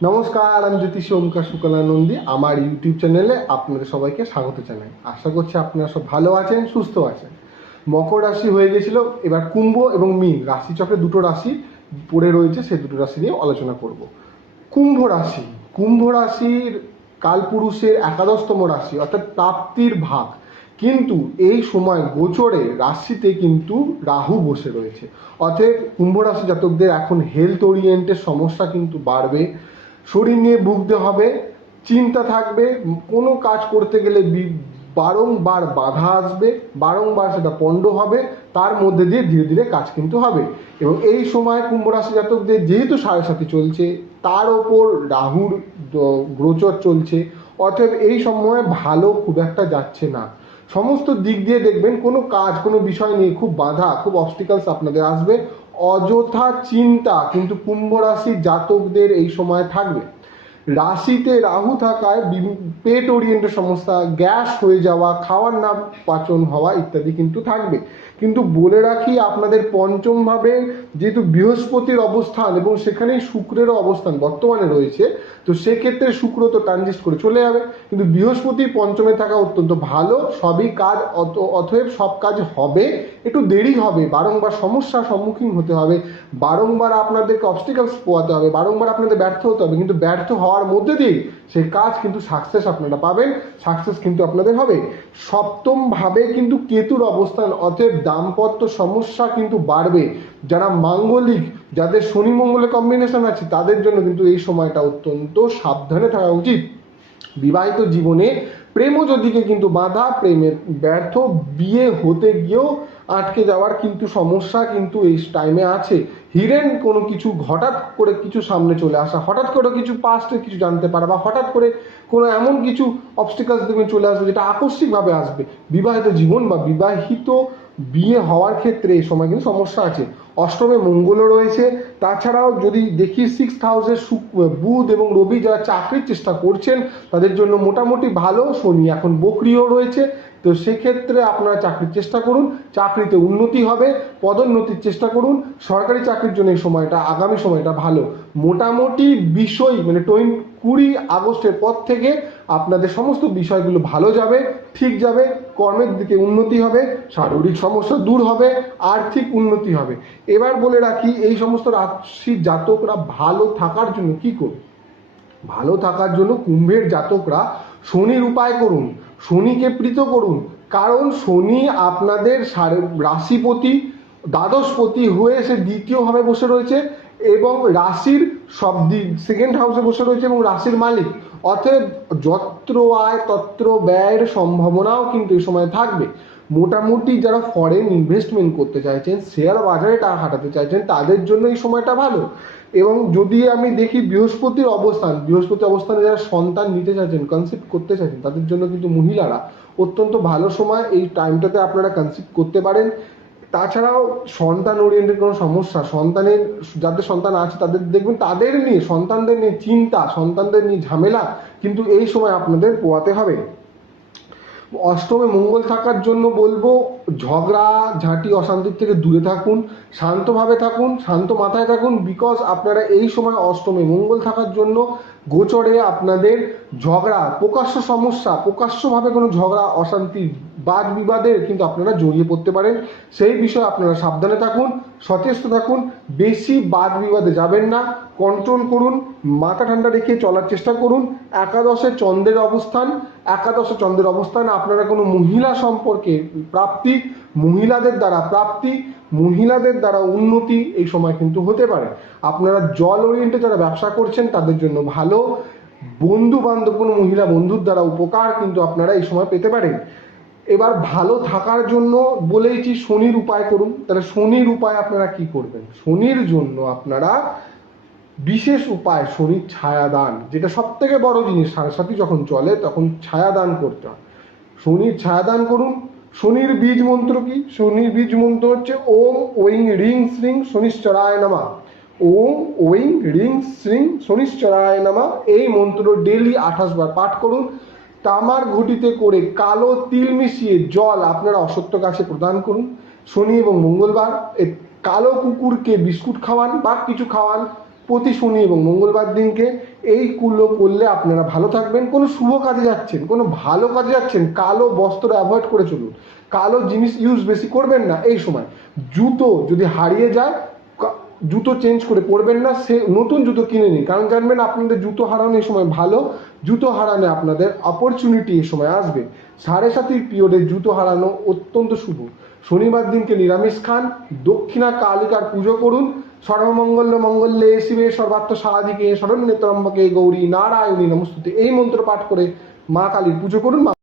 নমস্কার, আমি জ্যোতিষী ওমকার শুক্লানন্দী। আমার ইউটিউব চ্যানেলে আপনাদের সবাইকে স্বাগত জানাই। আশা করছি আপনারা সব ভালো আছেন, সুস্থ আছেন। মকর রাশি হয়ে গেছিল, এবার কুম্ভ এবং মীন রাশিচক্রে দুটো রাশি পড়ে রয়েছে, সেই দুটো রাশি নিয়ে আলোচনা করব। কুম্ভ রাশি, কুম্ভ রাশির কালপুরুষের একাদশতম রাশি, অর্থাৎ প্রাপ্তির ভাগ। কিন্তু এই সময় গোচরে রাশিতে কিন্তু রাহু বসে রয়েছে, অতএব কুম্ভ রাশি জাতকদের এখন হেলথ ওরিয়েন্টেড সমস্যা কিন্তু বাড়বে। শরীর নিয়ে ভুগতে হবে, চিন্তা থাকবে, কোনো কাজ করতে গেলে বারংবার বাধা আসবে, বারংবার সেটা পণ্ড হবে, তার মধ্যে দিয়ে ধীরে ধীরে কাজ কিন্তু হবে। এবং এই সময় কুম্ভ রাশি জাতকদের যেহেতু 7.5 চলছে, তার ওপর রাহুর গোচর চলছে, অতএব এই সময় ভালো খুব একটা যাচ্ছে না। সমস্ত দিক দিয়ে দেখবেন কোনো কাজ, কোনো বিষয় নিয়ে খুব বাধা, খুব অবস্টিকালস আপনাদের আসবে। অযথা চিন্তা কিন্তু কুম্ভ রাশির জাতকদের এই সময় থাকবে। রাশিতে রাহু থাকায় পেট ওরিয়েন্টেড সমস্যা, গ্যাস হয়ে যাওয়া, খাওয়ার না পাচন হওয়া ইত্যাদি কিন্তু থাকবে। কিন্তু বলে রাখি, আপনাদের পঞ্চম ভাবে যেহেতু বৃহস্পতির অবস্থান এবং সেখানেই শুক্রেরও অবস্থান বর্তমানে রয়েছে, তো সেক্ষেত্রে শুক্র তো ট্রানজিট করে চলে যাবে, কিন্তু বৃহস্পতি পঞ্চমে থাকা অত্যন্ত ভালো। সবই কাজ, অতএব সব কাজ হবে, একটু দেরি হবে, বারংবার সমস্যার সম্মুখীন হতে হবে, বারংবার আপনাদেরকে অবস্টিকালস পোয়াতে হবে, বারংবার আপনাদের ব্যর্থ হতে হবে, কিন্তু ব্যর্থ হওয়ার মধ্যে দিয়ে সেই কাজ কিন্তু সাকসেস আপনারা পাবেন, সাকসেস কিন্তু আপনাদের হবে। সপ্তম ভাবে কিন্তু কেতুর অবস্থান, অতএব দাম্পত্য সমস্যা কিন্তু বাড়বে। যারা মাঙ্গলিক, যাদের শনি মঙ্গলের কম্বিনেশন আছে, তাদের জন্য কিন্তু এই সময়টা অত্যন্ত সাবধানে থাকা উচিত। বিবাহিত জীবনে প্রেমজ দিকে কিন্তু বাধা, প্রেমের ব্যর্থ, বিয়ে হতে গিয়েও আটকে যাওয়ার কিন্তু সমস্যা কিন্তু এই টাইমে আছে। হিডেন কোনো কিছু, হঠাৎ করে কিছু সামনে চলে আসা, হঠাৎ করে কিছু পাস্টের কিছু জানতে পারা, বা হঠাৎ করে কোনো এমন কিছু অবস্টিকালস দেখবেন চলে আসবে যেটা আকস্মিকভাবে আসবে। বিবাহিত জীবন বা বিবাহিত বিয়ে হওয়ার ক্ষেত্রে এই সময় কিন্তু সমস্যা আছে। অষ্টমে মঙ্গলও রয়েছে। তাছাড়াও যদি দেখি 6th হাউসে বুধ এবং রবি, যারা চাকরির চেষ্টা করছেন তাদের জন্য মোটামুটি ভালো। শনি এখন বকরিও রয়েছে, তো সেক্ষেত্রে আপনারা চাকরির চেষ্টা করুন, চাকরিতে উন্নতি হবে, পদোন্নতির চেষ্টা করুন। সরকারি চাকরির জন্য এই সময়টা, আগামী সময়টা ভালো। মোটামুটি বিষয় মানে 20 আগস্টের পর থেকে আপনাদের সমস্ত বিষয়গুলো ভালো যাবে, ঠিক যাবে, কর্মের দিকে উন্নতি হবে, শারীরিক সমস্যা দূর হবে, আর্থিক উন্নতি হবে। এবার বলে রাখি, এই সমস্ত রাশির জাতকরা ভালো থাকার জন্য কি করবে? ভালো থাকার জন্য কুম্ভের জাতকরা শনির উপায় করুন, শনিকে প্রীত করুন। কারণ শনি আপনাদের রাশিপতি, দ্বাদশপতি হয়ে সে দ্বিতীয়ভাবে বসে রয়েছে এবং রাশির সেকেন্ড হাউসে বসে রয়েছে এবং রাশির মালিক। অতএব যত্র আয় তত্র ব্যয়ের সম্ভাবনাও কিন্তু এই সময় থাকবে। মোটামুটি যারা ফরেন ইনভেস্টমেন্ট করতে চাইছেন, শেয়ার বাজারে টাকা খাটাতে চাইছেন, তাদের জন্য এই সময়টা ভালো। এবং যদি আমি দেখি বৃহস্পতির অবস্থানে যারা সন্তান নিতে চাইছেন, কনসিভ করতে চাইছেন, তাদের জন্য কিন্তু মহিলারা অত্যন্ত ভালো সময়। এই টাইমটাতে আপনারা কনসিভ করতে পারেন। তাছাড়াও সন্তান ওরিয়েন্টেড কোনো সমস্যা, যাদের সন্তান আছে তাদের দেখবেন, তাদের নিয়ে, সন্তানদের নিয়ে চিন্তা, সন্তানদের নিয়ে ঝামেলা কিন্তু এই সময় আপনাদের পোয়াতে হবে। অষ্টমে মঙ্গল থাকার জন্য বলবো, ঝগড়া ঝাঁটি অশান্তির থেকে দূরে থাকুন, শান্তভাবে থাকুন, শান্ত মাথায় থাকুন। বিকজ আপনারা এই সময় অষ্টমে মঙ্গল থাকার জন্য গোচরে আপনাদের ঝগড়া, প্রকাশ্য সমস্যা, প্রকাশ্যভাবে কোনো ঝগড়া অশান্তি, বাদ বিবাদের কিন্তু আপনারা জড়িয়ে পড়তে পারেন। সেই বিষয়ে আপনারা সাবধানে থাকুন, সচেষ্ট থাকুন, বেশি বাদ বিবাদে যাবেন না, কন্ট্রোল করুন, মাথা ঠান্ডা রেখে চলার চেষ্টা করুন। একাদশে চন্দ্রের অবস্থান আপনারা কোনো মহিলা সম্পর্কে প্রাপ্তি, মহিলাদের দ্বারা উন্নতি এই সময় কিন্তু হতে পারে। আপনারা জল ওরিয়েন্টে যারা ব্যবসা করছেন তাদের জন্য ভালো। বন্ধু বান্ধব, কোনো মহিলা বন্ধুর দ্বারা উপকার কিন্তু আপনারা এই সময় পেতে পারেন। এবার ভালো থাকার জন্য বলেইছি শনির উপায় করুন। তাহলে শনির উপায় আপনারা কি করবেন? শনির জন্য আপনারা বিশেষ উপায়, শনির ছায়াদান, যেটা সব থেকে বড় জিনিস। 7.5 যখন চলে তখন ছায়াদান করতে হয়। শনির ছায়াদান করুন। শনির বীজ মন্ত্র কি? শনির বীজ মন্ত্র হচ্ছে ওম ওইং রিং শ্রিং শনিশ্চরায় নমঃ। ওম ওইং রিং শ্রিং শনিশ্চরায় নমঃ। এই মন্ত্র ডেলি 28 বার পাঠ করুন। তামার ঘটিতে করে কালো তিল মিশিয়ে জল আপনারা অশ্বত্থ গাছে প্রদান করুন শনি এবং মঙ্গলবার। কালো কুকুরকে বিস্কুট খাওয়ান বা কিছু খাওয়ান প্রতি শনি এবং মঙ্গলবার দিনকে। এইগুলো করলে আপনারা ভালো থাকবেন। কোনো শুভ কাজে যাচ্ছেন, কোনো ভালো কাজে যাচ্ছেন, কালো বস্ত্র অ্যাভয়েড করে চলুন, কালো জিনিস ইউজ বেশি করবেন না এই সময়। জুতো যদি হারিয়ে যায়, জুতো চেঞ্জ করে পরবেন না, সে নতুন জুতো কিনে নিন, কারণ জানবেন আপনাদের জুতো হারানো এই সময় ভালো, জুতো হারানো আপনাদের অপরচুনিটি এই সময় আসবে। 7.5 পিরিয়ডে জুতো হারানো অত্যন্ত শুভ। শনিবার দিনকে নিরামিষ খান, দক্ষিণা কালিকার পুজো করুন, সর্বমঙ্গল মঙ্গলে শিবে সর্বার্থ সাধিকে শরণ্যে ত্রম্বকে গৌরী নারায়ণী নমস্তুতে এই মন্ত্র পাঠ করে মা কালীর পুজো করুন।